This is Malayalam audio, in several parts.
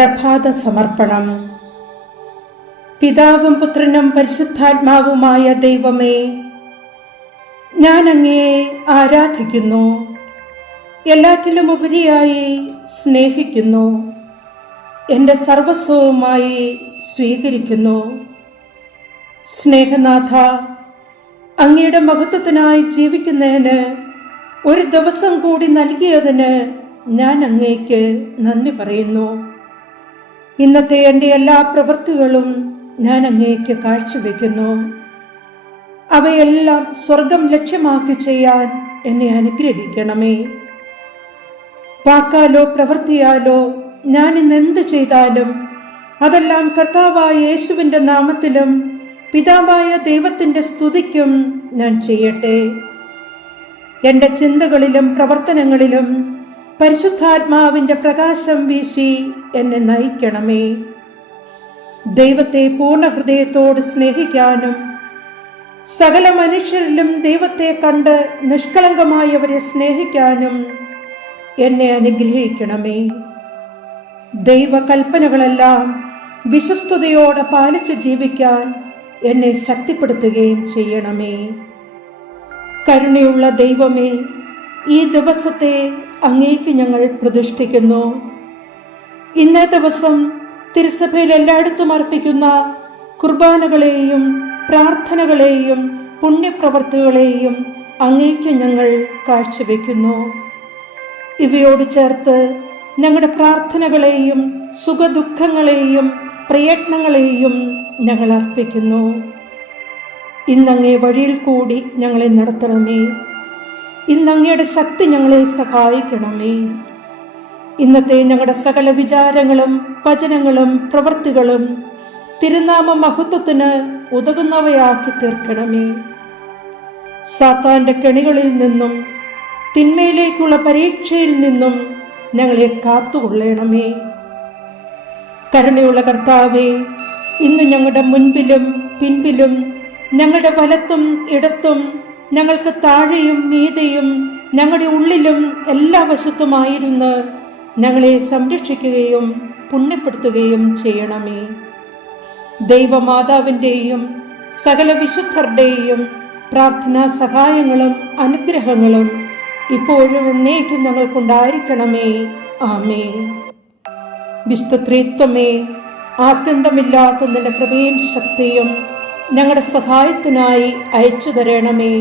പ്രഭാത സമർപ്പണം പിതാവും പുത്രനും പരിശുദ്ധാത്മാവുമായ ദൈവമേ ഞാൻ അങ്ങയെ ആരാധിക്കുന്നു. എല്ലാറ്റിലും ഉപരിയായി സ്നേഹിക്കുന്നു. എന്റെ സർവസ്വവുമായി സ്വീകരിക്കുന്നു. സ്നേഹനാഥ അങ്ങയുടെ മഹത്വത്തിനായി ജീവിക്കുന്നതിന് ഒരു ദിവസം കൂടി നൽകിയതിന് ഞാൻ അങ്ങേക്ക് നന്ദി പറയുന്നു. ഇന്നത്തെ എന്റെ എല്ലാ പ്രവൃത്തികളും ഞാൻ അങ്ങേക്ക് കാഴ്ചവെക്കുന്നു. അവയെല്ലാം സ്വർഗം ലക്ഷ്യമാക്കി ചെയ്യാൻ എന്നെ അനുഗ്രഹിക്കണമേ. വാക്കാലോ പ്രവൃത്തിയാലോ ഞാൻ ഇന്ന് എന്ത് ചെയ്താലും അതെല്ലാം കർത്താവായ യേശുവിന്റെ നാമത്തിലും പിതാവായ ദൈവത്തിന്റെ സ്തുതിക്കും ഞാൻ ചെയ്യട്ടെ. എന്റെ ചിന്തകളിലും പ്രവർത്തനങ്ങളിലും പരിശുദ്ധാത്മാവിന്റെ പ്രകാശം വീശി എന്നെ നയിക്കണമേ. ദൈവത്തെ പൂർണ ഹൃദയത്തോട് സ്നേഹിക്കാനും സകല മനുഷ്യരിലും ദൈവത്തെ കണ്ട് നിഷ്കളങ്കമായവരെ സ്നേഹിക്കാനും എന്നെ അനുഗ്രഹിക്കണമേ. ദൈവകൽപ്പനകളെല്ലാം വിശ്വസ്തയോടെ പാലിച്ച് ജീവിക്കാൻ എന്നെ ശക്തിപ്പെടുത്തുകയും ചെയ്യണമേ. കരുണയുള്ള ദൈവമേ ഈ ദിവസത്തെ അങ്ങേക്ക് ഞങ്ങൾ പ്രതിഷ്ഠിക്കുന്നു. ഇന്നേ ദിവസം തിരുസഭയിൽ എല്ലായിടത്തും അർപ്പിക്കുന്ന കുർബാനകളെയും പ്രാർത്ഥനകളെയും പുണ്യപ്രവർത്തികളെയും അങ്ങേക്ക് ഞങ്ങൾ കാഴ്ചവെക്കുന്നു. ഇവയോട് ചേർത്ത് ഞങ്ങളുടെ പ്രാർത്ഥനകളെയും സുഖദുഃഖങ്ങളെയും പ്രയത്നങ്ങളെയും ഞങ്ങൾ അർപ്പിക്കുന്നു. ഇന്നങ്ങേ വഴിയിൽ കൂടി ഞങ്ങളെ നടത്തണമേ. ഇന്നങ്ങയുടെ ശക്തി ഞങ്ങളെ സഹായിക്കണമേ. ഇന്നത്തെ ഞങ്ങളുടെ സകല വിചാരങ്ങളും വചനങ്ങളും പ്രവൃത്തികളും തിരുനാമ മഹത്വത്തിന് ഉതകുന്നവയാക്കി തീർക്കണമേ. സാത്താന്റെ കെണികളിൽ നിന്നും തിന്മയിലേക്കുള്ള പരീക്ഷയിൽ നിന്നും ഞങ്ങളെ കാത്തുകൊള്ളണമേ. കരുണയുള്ള കർത്താവെ ഇന്ന് ഞങ്ങളുടെ മുൻപിലും പിൻപിലും ഞങ്ങളുടെ വലത്തും ഇടത്തും ഞങ്ങൾക്ക് താഴെയും മീതയും ഞങ്ങളുടെ ഉള്ളിലും എല്ലാ വശത്തുമായിരുന്ന് ഞങ്ങളെ സംരക്ഷിക്കുകയും പുണ്യപ്പെടുത്തുകയും ചെയ്യണമേ. ദൈവമാതാവിന്റെയും സകല വിശുദ്ധരുടെയും പ്രാർത്ഥനാ സഹായങ്ങളും അനുഗ്രഹങ്ങളും ഇപ്പോഴും എന്നേക്കും ഞങ്ങൾക്കുണ്ടായിരിക്കണമേ. ആമേ വിശുദ്ധത്രിത്വമേ ആത്യന്തമില്ലാത്ത നിന്റെ കൃപയും ശക്തിയും ഞങ്ങളുടെ സഹായത്തിനായി അയച്ചു തരണമേ.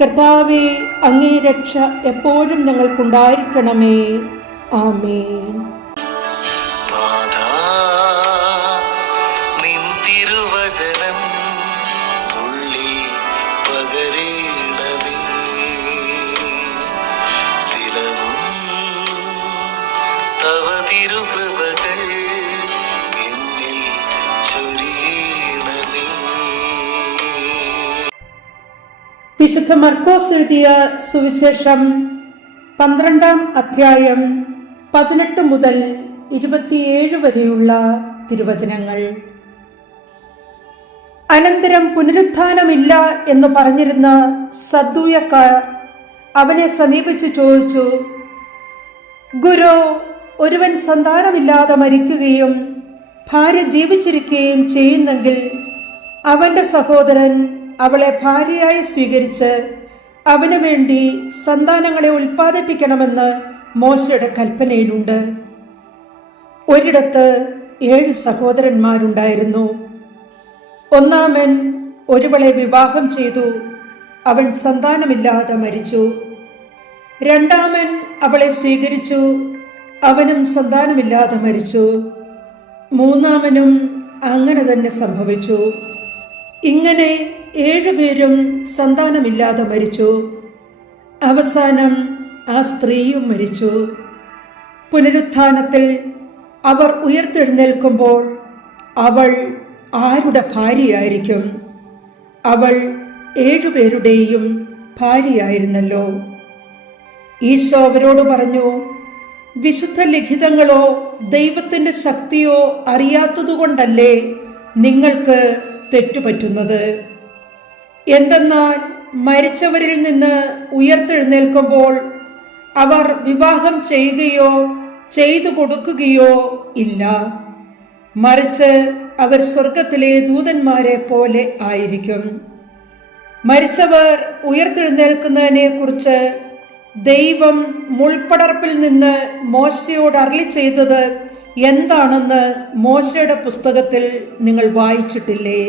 കർത്താവെ അങ്ങേ രക്ഷ എപ്പോഴും ഞങ്ങൾക്കുണ്ടായിരിക്കണമേ. ആമേ വിശുദ്ധ മർക്കോസ് എഴുതിയ സുവിശേഷം പന്ത്രണ്ടാം അധ്യായം പതിനെട്ട് മുതൽ ഇരുപത്തിയേഴ് വരെയുള്ള തിരുവചനങ്ങൾ. അനന്തരം പുനരുത്ഥാനമില്ല എന്ന് പറഞ്ഞിരുന്ന സദ്ദൂയക്കാർ അവനെ സമീപിച്ചു ചോദിച്ചു ഗുരു ഒരുവൻ സന്താനമില്ലാതെ മരിക്കുകയും ഭാര്യ ജീവിച്ചിരിക്കുകയും ചെയ്യുന്നെങ്കിൽ അവന്റെ സഹോദരൻ അവളെ ഭാര്യയായി സ്വീകരിച്ച് അവനു വേണ്ടി സന്താനങ്ങളെ ഉൽപ്പാദിപ്പിക്കണമെന്ന് മോശയുടെ കൽപ്പനയിലുണ്ട്. ഒരിടത്ത് ഏഴ് സഹോദരന്മാരുണ്ടായിരുന്നു. ഒന്നാമൻ ഒരുവളെ വിവാഹം ചെയ്തു. അവൻ സന്താനമില്ലാതെ മരിച്ചു. രണ്ടാമൻ അവളെ സ്വീകരിച്ചു. അവനും സന്താനമില്ലാതെ മരിച്ചു. മൂന്നാമനും അങ്ങനെ തന്നെ സംഭവിച്ചു. ഇങ്ങനെ ഏഴുപേരും സന്താനമില്ലാതെ മരിച്ചു. അവസാനം ആ സ്ത്രീയും മരിച്ചു. പുനരുത്ഥാനത്തിൽ അവർ ഉയർത്തെഴുന്നേൽക്കുമ്പോൾ അവൾ ആരുടെ ഭാര്യയായിരിക്കും? അവൾ ഏഴുപേരുടെയും ഭാര്യയായിരുന്നല്ലോ. ഈശോ അവരോട് പറഞ്ഞു വിശുദ്ധ ലിഖിതങ്ങളോ ദൈവത്തിന്റെ ശക്തിയോ അറിയാത്തതുകൊണ്ടല്ലേ നിങ്ങൾക്ക് തെറ്റുപറ്റുന്നത്? എന്തെന്നാൽ മരിച്ചവരിൽ നിന്ന് ഉയർത്തെഴുന്നേൽക്കുമ്പോൾ അവർ വിവാഹം ചെയ്യുകയോ ചെയ്തു കൊടുക്കുകയോ ഇല്ല. മറിച്ച് അവർ സ്വർഗത്തിലെ ദൂതന്മാരെ പോലെ ആയിരിക്കും. മരിച്ചവർ ഉയർത്തെഴുന്നേൽക്കുന്നതിനെ കുറിച്ച് ദൈവം മുൾപ്പടർപ്പിൽ നിന്ന് മോശയോട് അരളി ചെയ്തത് എന്താണെന്ന് മോശയുടെ പുസ്തകത്തിൽ നിങ്ങൾ വായിച്ചിട്ടില്ലേ?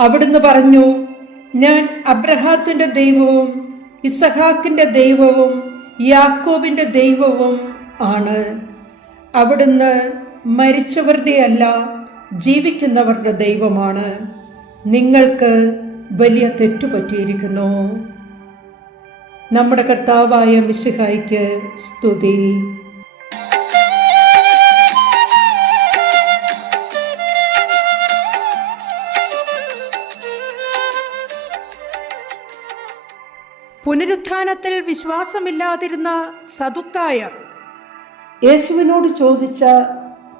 അവിടുന്ന് പറഞ്ഞു ഞാൻ അബ്രഹാത്തിന്റെ ദൈവവും ഇസഹാക്കിന്റെ ദൈവവും യാക്കോബിന്റെ ദൈവവും ആണ്. അവിടുന്ന് മരിച്ചവരുടെ അല്ല ജീവിക്കുന്നവരുടെ ദൈവമാണ്. നിങ്ങൾക്ക് വലിയ തെറ്റുപറ്റിയിരിക്കുന്നു നമ്മുടെ കർത്താവായ മിശിഹായ്ക്ക് സ്തുതി. പുനരുത്ഥാനത്തിൽ വിശ്വാസമില്ലാതിരുന്ന സതുക്കായർ യേശുവിനോട് ചോദിച്ച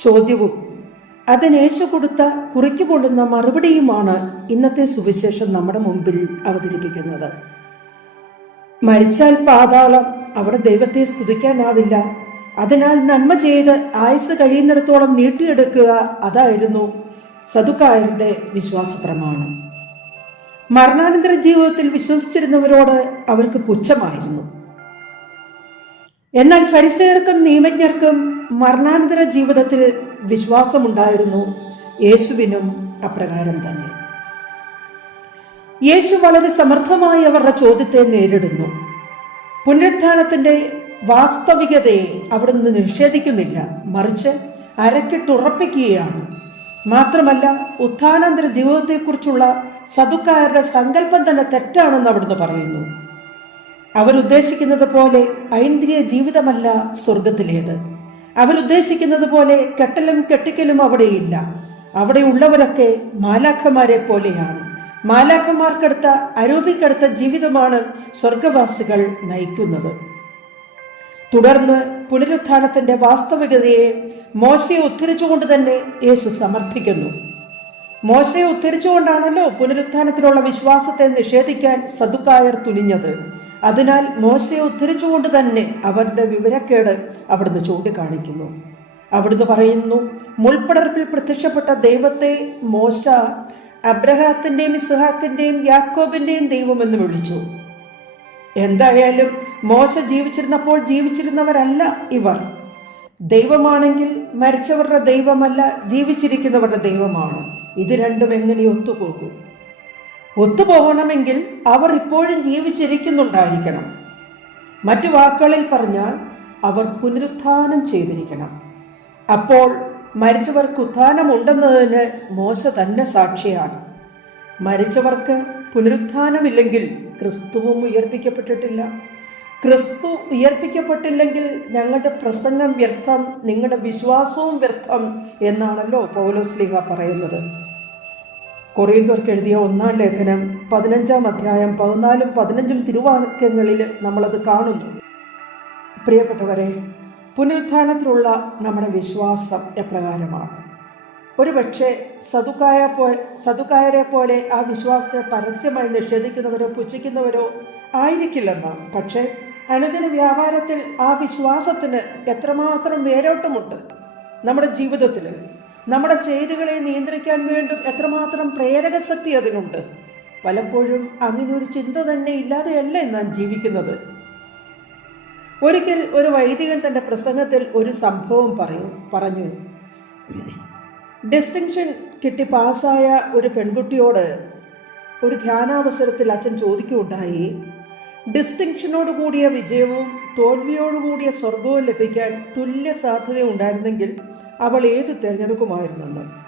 ചോദ്യവും അതിന് യേശു കൊടുത്ത കുറിക്കുകൊള്ളുന്ന മറുപടിയുമാണ് ഇന്നത്തെ സുവിശേഷം നമ്മുടെ മുമ്പിൽ അവതരിപ്പിക്കുന്നത്. മരിച്ചാൽ പാതാളം അവിടെ ദൈവത്തെ സ്തുതിക്കാനാവില്ല. അതിനാൽ നന്മ ചെയ്ത് ആയുസ് കഴിയുന്നിടത്തോളം നീട്ടിയെടുക്കുക അതായിരുന്നു സതുക്കായരുടെ വിശ്വാസ പ്രമാണം മരണാനന്തര ജീവിതത്തിൽ വിശ്വസിച്ചിരുന്നവരോട് അവർക്ക് പുച്ഛമായിരുന്നു. എന്നാൽ ഫരിസേർക്കും നിയമജ്ഞർക്കും മരണാനന്തര ജീവിതത്തിൽ വിശ്വാസമുണ്ടായിരുന്നു യേശുവിനും അപ്രകാരം തന്നെ. യേശു വളരെ സമർത്ഥമായി അവരുടെ ചോദ്യത്തെ നേരിടുന്നു. പുനരുത്ഥാനത്തിന്റെ വാസ്തവികതയെ അവിടുന്ന് നിഷേധിക്കുന്നില്ല. മറിച്ച് അരക്കിട്ടുറപ്പിക്കുകയാണ് മാത്രമല്ല ഉത്ഥാനാന്തര ജീവിതത്തെക്കുറിച്ചുള്ള സതുക്കാരുടെ സങ്കല്പം തന്നെ തെറ്റാണെന്ന് അവിടുന്ന് പറയുന്നു. അവരുദ്ദേശിക്കുന്നത് പോലെ ഐന്ദ്രിയ ജീവിതമല്ല സ്വർഗത്തിലേത് അവരുദ്ദേശിക്കുന്നത് പോലെ കെട്ടലും കെട്ടിക്കലും അവിടെയില്ല. അവിടെ ഉള്ളവരൊക്കെ മാലാഖമാരെ പോലെയാണ്. മാലാഖമാർക്കടുത്ത അരൂപിക്കടുത്ത ജീവിതമാണ് സ്വർഗവാസികൾ നയിക്കുന്നത്. തുടർന്ന് പുനരുത്ഥാനത്തിന്റെ വാസ്തവികതയെ മോശയെ ഉദ്ധരിച്ചുകൊണ്ട് തന്നെ യേശു സമർത്ഥിക്കുന്നു. മോശയെ ഉദ്ധരിച്ചുകൊണ്ടാണല്ലോ പുനരുത്ഥാനത്തിലുള്ള വിശ്വാസത്തെ നിഷേധിക്കാൻ സദുക്കായർ തുനിഞ്ഞത്. അതിനാൽ മോശയെ ഉദ്ധരിച്ചുകൊണ്ട് തന്നെ അവരുടെ വിവരക്കേട് അവിടുന്ന് ചൂണ്ടിക്കാണിക്കുന്നു. അവിടുന്ന് പറയുന്നു മുൾപ്പടർപ്പിൽ പ്രത്യക്ഷപ്പെട്ട ദൈവത്തെ മോശ അബ്രഹാത്തിന്റെയും ഇസ്ഹാക്കിന്റെയും യാക്കോബിന്റെയും ദൈവമെന്ന് വിളിച്ചു. എന്തായാലും മോശ ജീവിച്ചിരുന്നപ്പോൾ ജീവിച്ചിരുന്നവരല്ല ഇവർ. ദൈവമാണെങ്കിൽ മരിച്ചവരുടെ ദൈവമല്ല ജീവിച്ചിരിക്കുന്നവരുടെ ദൈവമാണ്. ഇത് രണ്ടും എങ്ങനെ ഒത്തുപോകും? ഒത്തുപോകണമെങ്കിൽ അവർ ഇപ്പോഴും ജീവിച്ചിരിക്കുന്നുണ്ടായിരിക്കണം. മറ്റു വാക്കുകളിൽ പറഞ്ഞാൽ അവർ പുനരുത്ഥാനം ചെയ്തിരിക്കണം. അപ്പോൾ മരിച്ചവർക്ക് ഉത്ഥാനം ഉണ്ടെന്നതിന് മോശ തന്നെ സാക്ഷിയാണ്. മരിച്ചവർക്ക് പുനരുത്ഥാനമില്ലെങ്കിൽ ക്രിസ്തുവും ഉയർപ്പിക്കപ്പെട്ടിട്ടില്ല. ക്രിസ്തു ഉയർപ്പിക്കപ്പെട്ടില്ലെങ്കിൽ ഞങ്ങളുടെ പ്രസംഗം വ്യർത്ഥം നിങ്ങളുടെ വിശ്വാസവും വ്യർത്ഥം എന്നാണല്ലോ പൗലോസ്ലിഹ പറയുന്നത്. കൊറിയന്തോർക്ക് എഴുതിയ ഒന്നാം ലേഖനം പതിനഞ്ചാം അധ്യായം പതിനാലും പതിനഞ്ചും തിരുവാക്യങ്ങളിൽ നമ്മളത് കാണുന്നു. പ്രിയപ്പെട്ടവരെ പുനരുത്ഥാനത്തിലുള്ള നമ്മുടെ വിശ്വാസം എപ്രകാരമാണ്? ഒരുപക്ഷെ സതുക്കായ പോ സതുക്കായരെ പോലെ ആ വിശ്വാസത്തെ പരസ്യമായി നിഷേധിക്കുന്നവരോ പുച്ഛിക്കുന്നവരോ ആയിരിക്കില്ലെന്ന് പക്ഷേ അനുദിന വ്യാപാരത്തിൽ ആ വിശ്വാസത്തിന് എത്രമാത്രം വേരോട്ടമുണ്ട്? നമ്മുടെ ജീവിതത്തിൽ നമ്മുടെ ചെയ്തികളെ നിയന്ത്രിക്കാൻ വേണ്ടും എത്രമാത്രം പ്രേരക ശക്തി അതിനുണ്ട്? പലപ്പോഴും അങ്ങനെ ഒരു ചിന്ത തന്നെ ഇല്ലാതെയല്ല നാം ജീവിക്കുന്നത്. ഒരിക്കൽ ഒരു വൈദികൻ തന്റെ പ്രസംഗത്തിൽ ഒരു സംഭവം പറയൂ പറഞ്ഞു. ഡിസ്റ്റിങ്ഷൻ കിട്ടി പാസ്സായ ഒരു പെൺകുട്ടിയോട് ഒരു ധ്യാനാവസരത്തിൽ അച്ഛൻ ചോദിക്കുകയുണ്ടായി ഡിസ്റ്റിങ്ഷനോട് കൂടിയ വിജയവും തോൽവിയോടുകൂടിയ സ്വർഗവും ലഭിക്കാൻ തുല്യ സാധ്യത ഉണ്ടായിരുന്നെങ്കിൽ അവൾ ഏത് തിരഞ്ഞെടുക്കുമായിരുന്നെന്ന്.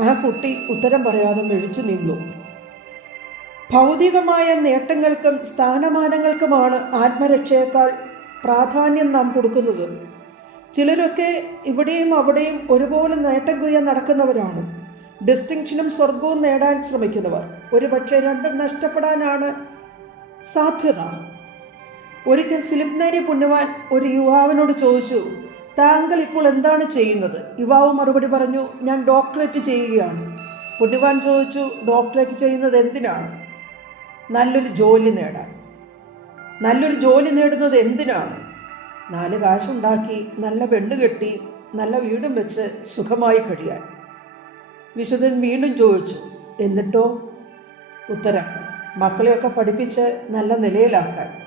ആ കുട്ടി ഉത്തരം പറയാതെ മെഴിച്ചു നിന്നു. ഭൗതികമായ നേട്ടങ്ങൾക്കും സ്ഥാനമാനങ്ങൾക്കുമാണ് ആത്മരക്ഷയേക്കാൾ പ്രാധാന്യം നാം കൊടുക്കുന്നത്. ചിലരൊക്കെ ഇവിടെയും അവിടെയും ഒരുപോലെ നേട്ടം കൊയ്യാൻ നടക്കുന്നവരാണ്. ഡിസ്റ്റിങ്ഷനും സ്വർഗവും നേടാൻ ശ്രമിക്കുന്നവർ. ഒരുപക്ഷെ രണ്ടും നഷ്ടപ്പെടാനാണ് സാധ്യത. ഒരിക്കൽ ഫിലിപ്പ് നേരി പുണ്യവാൻ ഒരു യുവാവിനോട് ചോദിച്ചു താങ്കൾ ഇപ്പോൾ എന്താണ് ചെയ്യുന്നത്? യുവാവ് മറുപടി പറഞ്ഞു ഞാൻ ഡോക്ടറേറ്റ് ചെയ്യുകയാണ്. പുണ്യവാൻ ചോദിച്ചു ഡോക്ടറേറ്റ് ചെയ്യുന്നത് എന്തിനാണ്? നല്ലൊരു ജോലി നേടാൻ. നല്ലൊരു ജോലി നേടുന്നത് എന്തിനാണ്? നാല് കാശുണ്ടാക്കി നല്ല പെണ്ണ് കെട്ടി നല്ല വീടും വെച്ച് സുഖമായി കഴിയാൻ. വിശുദ്ധൻ വീണ്ടും ചോദിച്ചു എന്നിട്ടോ? ഉത്തരം മക്കളെയൊക്കെ പഠിപ്പിച്ച് നല്ല നിലയിലാക്കാൻ.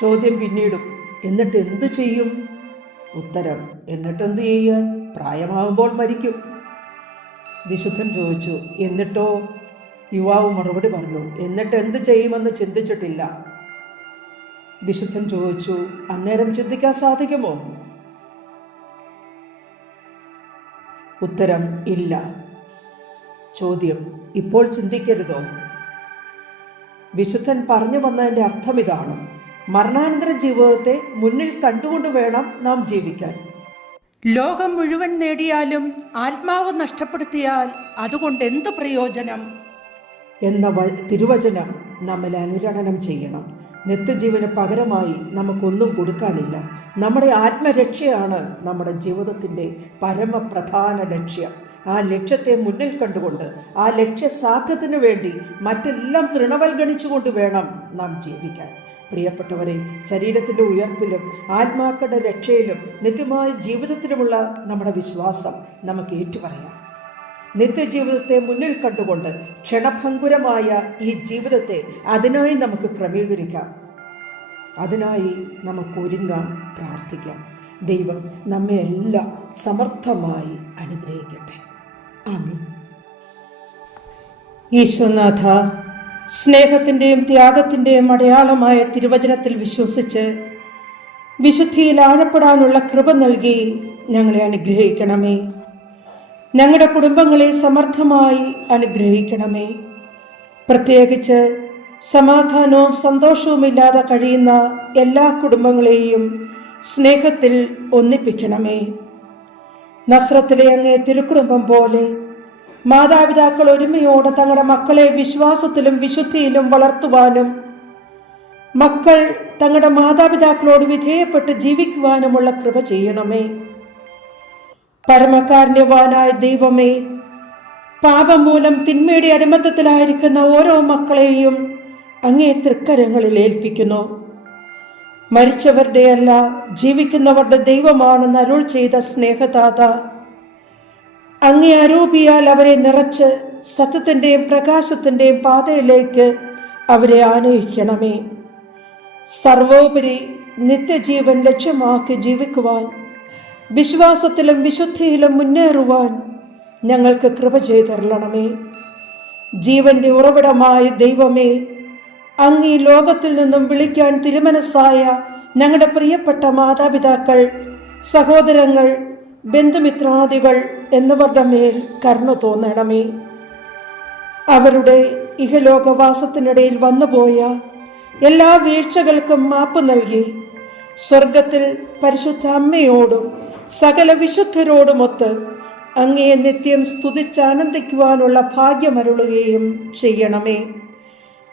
ചോദ്യം പിന്നീടും എന്നിട്ട് എന്തു ചെയ്യും? ഉത്തരം എന്നിട്ട് എന്തു ചെയ്യാൻ? പ്രായമാകുമ്പോൾ മരിക്കും. വിശുദ്ധൻ ചോദിച്ചു എന്നിട്ടോ? യുവാവ് മറുപടി പറഞ്ഞു എന്നിട്ട് എന്ത് ചെയ്യുമെന്ന് ചിന്തിച്ചിട്ടില്ല. വിശുദ്ധൻ ചോദിച്ചു അന്നേരം ചിന്തിക്കാൻ സാധിക്കുമോ? ഉത്തരം ഇല്ല. ചോദ്യം ഇപ്പോൾ ചിന്തിക്കരുതോ? വിശുദ്ധൻ പറഞ്ഞു വന്നതിന്റെ അർത്ഥം ഇതാണ്. മരണാനന്തര ജീവിതത്തെ മുന്നിൽ കണ്ടുകൊണ്ട് വേണം നാം ജീവിക്കാൻ. ലോകം മുഴുവൻ നേടിയാലും ആത്മാവ് നഷ്ടപ്പെടുത്തിയാൽ അതുകൊണ്ട് എന്ത് പ്രയോജനം? എന്ന തിരുവചനം നമ്മൾ അനുരണനം ചെയ്യണം. നിത്യജീവന് പകരമായി നമുക്കൊന്നും കൊടുക്കാനില്ല. നമ്മുടെ ആത്മരക്ഷയാണ് നമ്മുടെ ജീവിതത്തിന്റെ പരമപ്രധാന ലക്ഷ്യം. ആ ലക്ഷ്യത്തെ മുന്നിൽ കണ്ടുകൊണ്ട് ആ ലക്ഷ്യസാധ്യത്തിന് വേണ്ടി മറ്റെല്ലാം തൃണവൽഗണിച്ചുകൊണ്ട് വേണം നാം ജീവിക്കാൻ. പ്രിയപ്പെട്ടവരെ ശരീരത്തിന്റെ ഉയർപ്പിലും ആത്മാക്കളുടെ രക്ഷയിലും നിത്യമായ ജീവിതത്തിലുമുള്ള നമ്മുടെ വിശ്വാസം നമുക്ക് ഏറ്റുപറയാം. നിത്യജീവിതത്തെ മുന്നിൽ കണ്ടുകൊണ്ട് ക്ഷണഭങ്കുരമായ ഈ ജീവിതത്തെ അതിനായി നമുക്ക് ക്രമീകരിക്കാം. അതിനായി നമുക്ക് ഒരുങ്ങാം പ്രാർത്ഥിക്കാം. ദൈവം നമ്മെ എല്ലാം സമർത്ഥമായി അനുഗ്രഹിക്കട്ടെ. ആമീൻ ഈശ്വനാഥ സ്നേഹത്തിന്റെയും ത്യാഗത്തിന്റെയും അടയാളമായ തിരുവചനത്തിൽ വിശ്വസിച്ച് വിശുദ്ധിയിൽ ആഴപ്പെടാനുള്ള കൃപ നൽകി ഞങ്ങളെ അനുഗ്രഹിക്കണമേ. ഞങ്ങളുടെ കുടുംബങ്ങളെ സമർത്ഥമായി അനുഗ്രഹിക്കണമേ. പ്രത്യേകിച്ച് സമാധാനവും സന്തോഷവും ഇല്ലാതെ കഴിയുന്ന എല്ലാ കുടുംബങ്ങളെയും സ്നേഹത്തിൽ ഒന്നിപ്പിക്കണമേ. നസ്രത്തിലെ അങ്ങേ തിരുക്കുടുംബം പോലെ. മാതാപിതാക്കൾ ഒരുമയോടെ തങ്ങളുടെ മക്കളെ വിശ്വാസത്തിലും വിശുദ്ധിയിലും വളർത്തുവാനും മക്കൾ തങ്ങളുടെ മാതാപിതാക്കളോട് വിധേയപ്പെട്ട് ജീവിക്കുവാനുമുള്ള കൃപ ചെയ്യണമേ. പരമകാരുണ്യവാനായ ദൈവമേ പാപം മൂലം തിന്മയുടെ അടിമത്തത്തിലായിരിക്കുന്ന ഓരോ മക്കളെയും അങ്ങേ തൃക്കരങ്ങളിൽ ഏൽപ്പിക്കുന്നു. മരിച്ചവരുടെയല്ല ജീവിക്കുന്നവരുടെ ദൈവമാണെന്ന് അരുൾ ചെയ്ത സ്നേഹദാത. അങ്ങേ അരൂപിയാൽ അവരെ നിറച്ച് സത്യത്തിന്റെയും പ്രകാശത്തിന്റെയും പാതയിലേക്ക് അവരെ ആനയിക്കണമേ. സർവോപരി നിത്യജീവൻ ലക്ഷ്യമാക്കി ജീവിക്കുവാൻ വിശ്വാസത്തിലും വിശുദ്ധിയിലും മുന്നേറുവാൻ ഞങ്ങൾക്ക് കൃപ ചെയ്തരളണമേ. ജീവന്റെ ഉറവിടമായ ദൈവമേ അങ്ങ് ഈ ലോകത്തിൽ നിന്നും വിളിക്കാൻ തിരുമനസ്സായ ഞങ്ങളുടെ പ്രിയപ്പെട്ട മാതാപിതാക്കൾ സഹോദരങ്ങൾ ബന്ധുമിത്രാദികൾ എന്നിവരുടെ മേൽ കരുണ തോന്നണമേ. അവരുടെ ഇഹലോകവാസത്തിനിടയിൽ വന്നുപോയ എല്ലാ വീഴ്ചകൾക്കും മാപ്പ് നൽകി സ്വർഗത്തിൽ പരിശുദ്ധ അമ്മയോടും സകല വിശുദ്ധരോടുമൊത്ത് അങ്ങയെ നിത്യം സ്തുതിച്ചാനന്ദിക്കുവാനുള്ള ഭാഗ്യമരുളുകയും ചെയ്യണമേ.